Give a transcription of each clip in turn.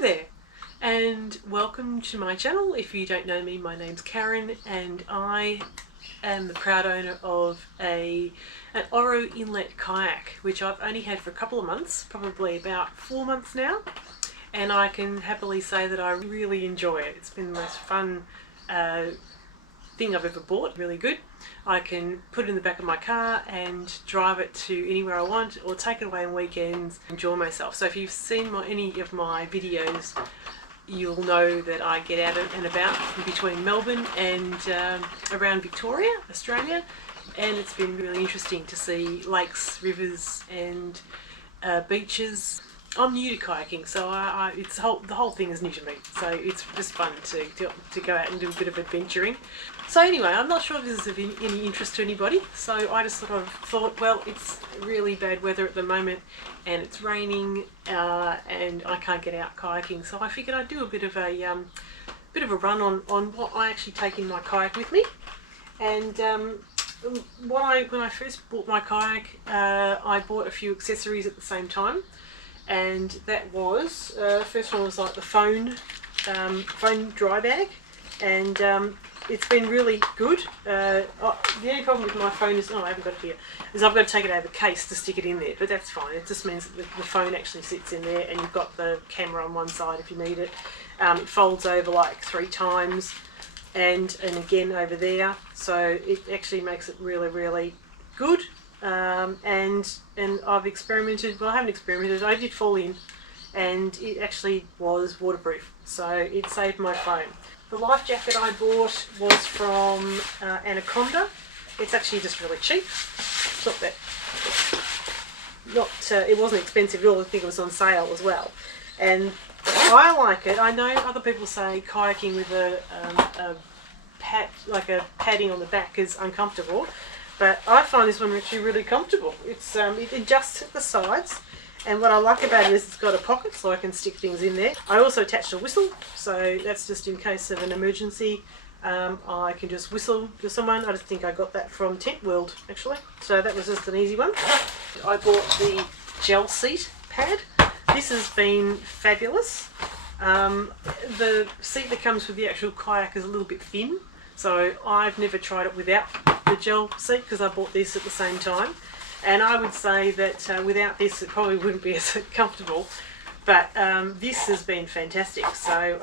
Hello there and welcome to my channel. If you don't know me, my name's Karen and I am the proud owner of an Oro Inlet kayak, which I've only had for a couple of months, probably about 4 months now, and I can happily say that I really enjoy it. It's been the most fun thing I've ever bought. Really good. I can put it in the back of my car and drive it to anywhere I want, or take it away on weekends, enjoy myself. So if you've seen any of my videos, you'll know that I get out and about between Melbourne and around Victoria, Australia, and it's been really interesting to see lakes, rivers and beaches. I'm new to kayaking, so the whole thing is new to me, so it's just fun to go out and do a bit of adventuring. So anyway, I'm not sure if this is of any interest to anybody, so I just sort of thought, well, it's really bad weather at the moment and it's raining and I can't get out kayaking, so I figured I'd do a bit of a run on what I actually take in my kayak with me. And when I first bought my kayak, I bought a few accessories at the same time, and that was the first one was like the phone dry bag, and it's been really good. The only problem with my phone is, I haven't got it here, is I've got to take it out of the case to stick it in there, but that's fine. It just means that the phone actually sits in there and you've got the camera on one side if you need it. It folds over like 3 times and again over there, so it actually makes it really, really good. And I've experimented, well I haven't experimented, I did fall in and it actually was waterproof, so it saved my phone. The life jacket I bought was from Anaconda. It's actually just really cheap. It's not that, it wasn't expensive at all. I think it was on sale as well. And I like it. I know other people say kayaking with a padding on the back is uncomfortable, but I find this one actually really comfortable. It's it adjusts at the sides. And what I like about it is it's got a pocket so I can stick things in there. I also attached a whistle, so that's just in case of an emergency. I can just whistle to someone. I just think I got that from Tent World actually, so that was just an easy one. I bought the gel seat pad. This has been fabulous. The seat that comes with the actual kayak is a little bit thin, so I've never tried it without the gel seat because I bought this at the same time. And I would say that without this it probably wouldn't be as comfortable, but this has been fantastic. So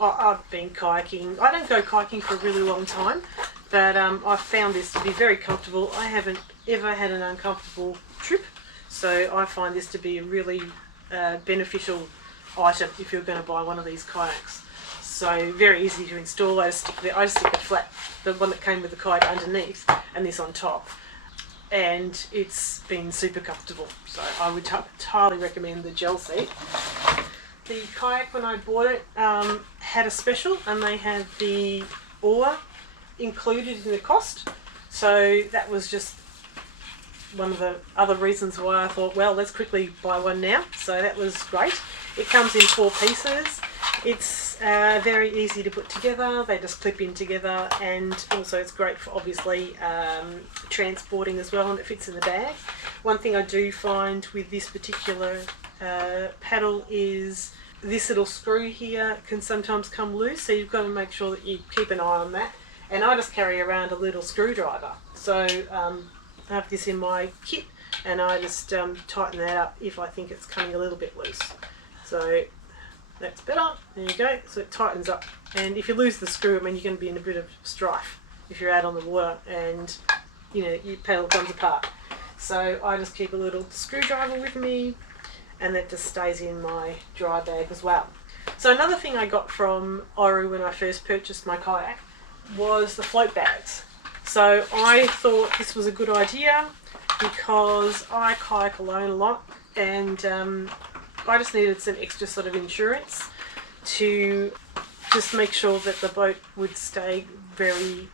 I've been kayaking. I don't go kayaking for a really long time, but I've found this to be very comfortable. I haven't ever had an uncomfortable trip, so I find this to be a really beneficial item if you're going to buy one of these kayaks. So very easy to install. I just stick the flat, the one that came with the kayak underneath, and this on top. And it's been super comfortable, so I would entirely recommend the gel seat. The kayak, when I bought it, had a special, and they had the oar included in the cost, so that was just one of the other reasons why I thought, well, let's quickly buy one now. So that was great. It comes in 4 pieces. It's very easy to put together. They just clip in together, and also it's great for obviously transporting as well, and it fits in the bag. One thing I do find with this particular paddle is this little screw here can sometimes come loose, so you've got to make sure that you keep an eye on that. And I just carry around a little screwdriver, so I have this in my kit, and I just tighten that up if I think it's coming a little bit loose. So that's better. There you go. So it tightens up, and if you lose the screw, I mean, you're going to be in a bit of strife if you're out on the water and your paddle comes apart. So I just keep a little screwdriver with me, and that just stays in my dry bag as well. So another thing I got from Oro when I first purchased my kayak was the float bags. So I thought this was a good idea because I kayak alone a lot, and I just needed some extra sort of insurance to just make sure that the boat would stay very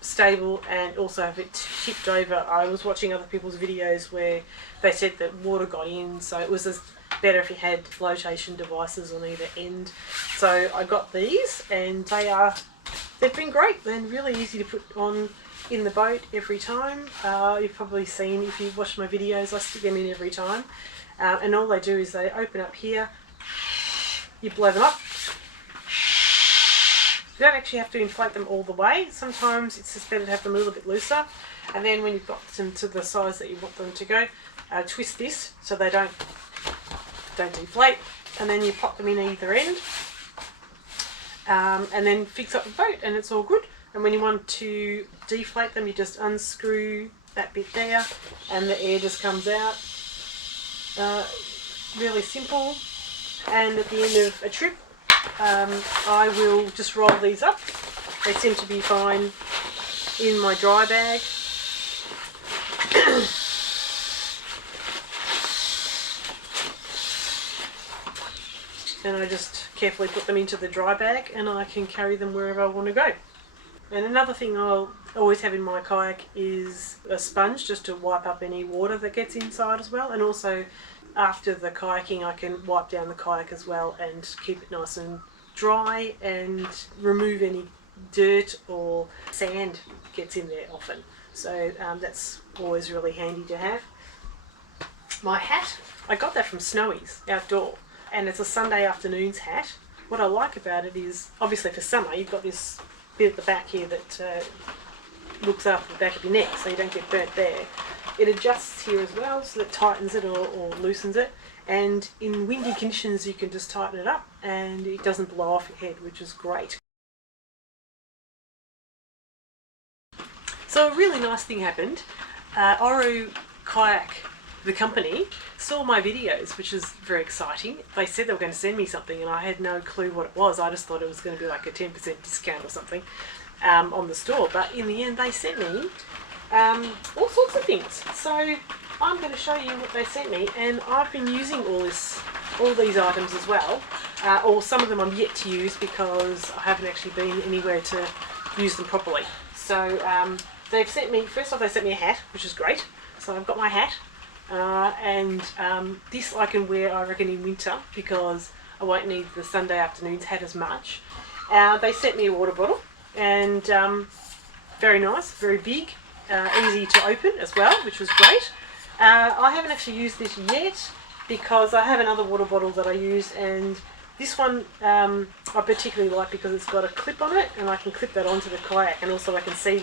stable, and also if it tipped over. I was watching other people's videos where they said that water got in, so it was just better if you had flotation devices on either end. So I got these, and they've been great. They're really easy to put on in the boat every time. You've probably seen, if you've watched my videos, I stick them in every time. And all they do is they open up here, you blow them up. You don't actually have to inflate them all the way. Sometimes it's just better to have them a little bit looser. And then when you've got them to the size that you want them to go, twist this so they don't deflate. And then you pop them in either end. And then fix up the boat and it's all good. And when you want to deflate them, you just unscrew that bit there and the air just comes out. Really simple. And at the end of a trip, I will just roll these up. They seem to be fine in my dry bag. And I just carefully put them into the dry bag and I can carry them wherever I want to go. And another thing I'll always have in my kayak is a sponge just to wipe up any water that gets inside as well. And also after the kayaking I can wipe down the kayak as well and keep it nice and dry and remove any dirt or sand gets in there often. So that's always really handy to have. My hat, I got that from Snowy's Outdoor. And it's a Sunday afternoons hat. What I like about it is, obviously for summer, you've got this bit at the back here that looks after the back of your neck so you don't get burnt there. It adjusts here as well, so that tightens it or loosens it. And in windy conditions, you can just tighten it up and it doesn't blow off your head, which is great. So a really nice thing happened. Oru Kayak, the company, saw my videos, which is very exciting. They said they were going to send me something and I had no clue what it was. I just thought it was going to be like a 10% discount or something on the store. But in the end they sent me all sorts of things. So I'm going to show you what they sent me, and I've been using all these items as well. Or some of them I'm yet to use because I haven't actually been anywhere to use them properly. So they've sent me, first off they sent me a hat, which is great. So I've got my hat. This I can wear, I reckon, in winter because I won't need the Sunday afternoons hat as much. They sent me a water bottle, and very nice, very big, easy to open as well, which was great. I haven't actually used this yet because I have another water bottle that I use, and this one I particularly like because it's got a clip on it and I can clip that onto the kayak, and also I can see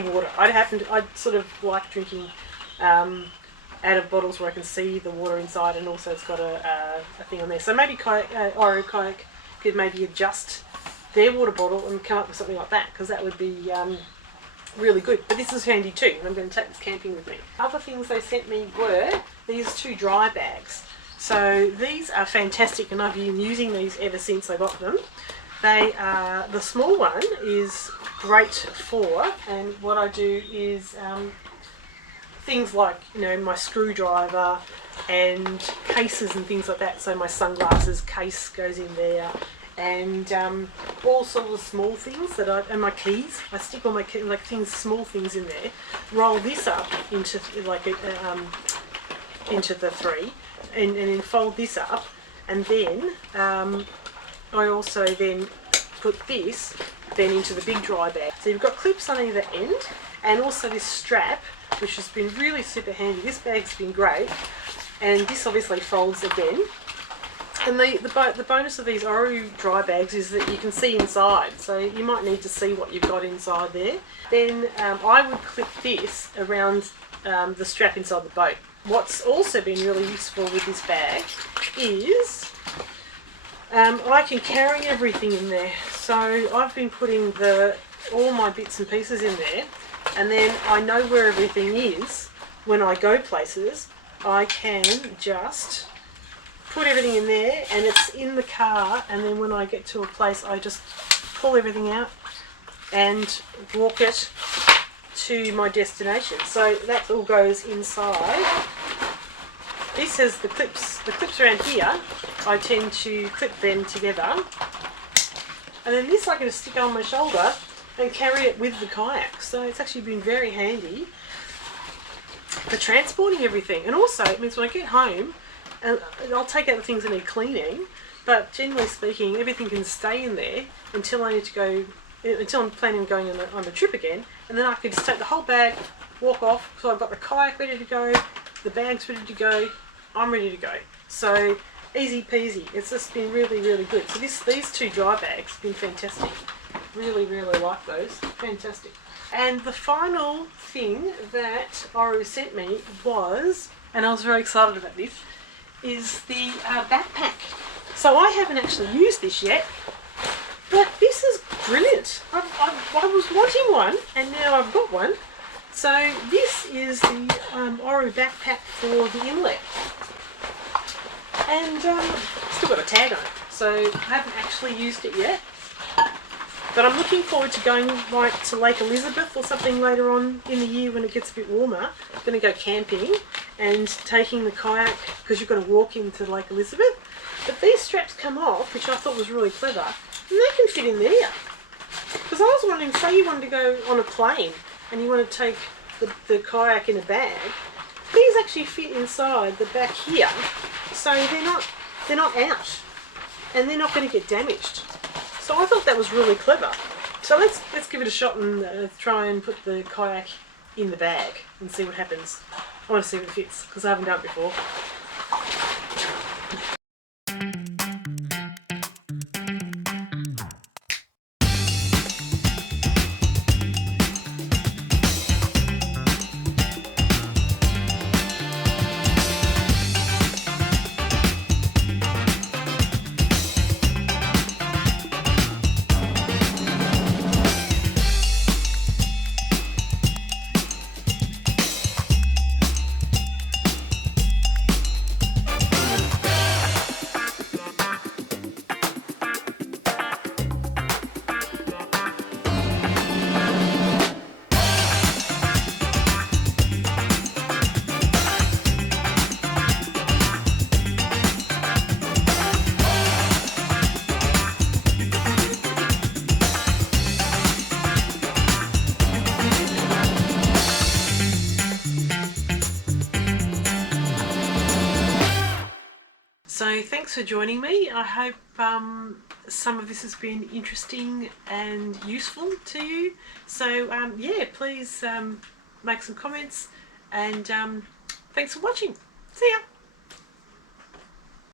water. I sort of like drinking out of bottles where I can see the water inside, and also it's got a thing on there. So maybe Oru Kayak could maybe adjust their water bottle and come up with something like that, because that would be really good. But this is handy too, and I'm going to take this camping with me. Other things they sent me were these 2 dry bags. So these are fantastic, and I've been using these ever since I got them. They are, the small one is great for, and what I do is things like, you know, my screwdriver and cases and things like that. So my sunglasses case goes in there, and all sorts of small things and my keys. I stick all my small things in there. Roll this up into into the 3, and then fold this up, and then I also then put this then into the big dry bag. So you've got clips on either end, and also this strap, which has been really super handy. This bag's been great, and this obviously folds again. And the bonus of these Oru dry bags is that you can see inside, so you might need to see what you've got inside there. Then I would clip this around the strap inside the boat. What's also been really useful with this bag is I can carry everything in there. So I've been putting all my bits and pieces in there, and then I know where everything is. When I go places, I can just put everything in there and it's in the car, and then when I get to a place I just pull everything out and walk it to my destination. So that all goes inside. This has the clips around here. I tend to clip them together, and then this I can just stick on my shoulder and carry it with the kayak. So it's actually been very handy for transporting everything. And also it means when I get home, and I'll take out the things that need cleaning, but generally speaking everything can stay in there until I need to go, until I'm planning on going on the trip again, and then I can just take the whole bag, walk off. So I've got the kayak ready to go, the bag's ready to go, I'm ready to go. So easy peasy. It's just been really, really good. So these two dry bags have been fantastic. Really, really like those. Fantastic. And the final thing that Oru sent me was, and I was very excited about this, is the backpack. So I haven't actually used this yet, but this is brilliant. I was wanting one, and now I've got one. So this is the Oru backpack for the inlet. And still got a tag on it, so I haven't actually used it yet. But I'm looking forward to going like to Lake Elizabeth or something later on in the year when it gets a bit warmer. I'm going to go camping and taking the kayak, because you've got to walk into Lake Elizabeth. But these straps come off, which I thought was really clever, and they can fit in there. Because I was wondering, say you wanted to go on a plane and you want to take the kayak in a bag, these actually fit inside the back here, so they're not out and they're not going to get damaged. So I thought that was really clever. So let's give it a shot and try and put the kayak in the bag and see what happens. I want to see if it fits, because I haven't done it before. So thanks for joining me. I hope some of this has been interesting and useful to you. So yeah, please make some comments, and thanks for watching. See ya.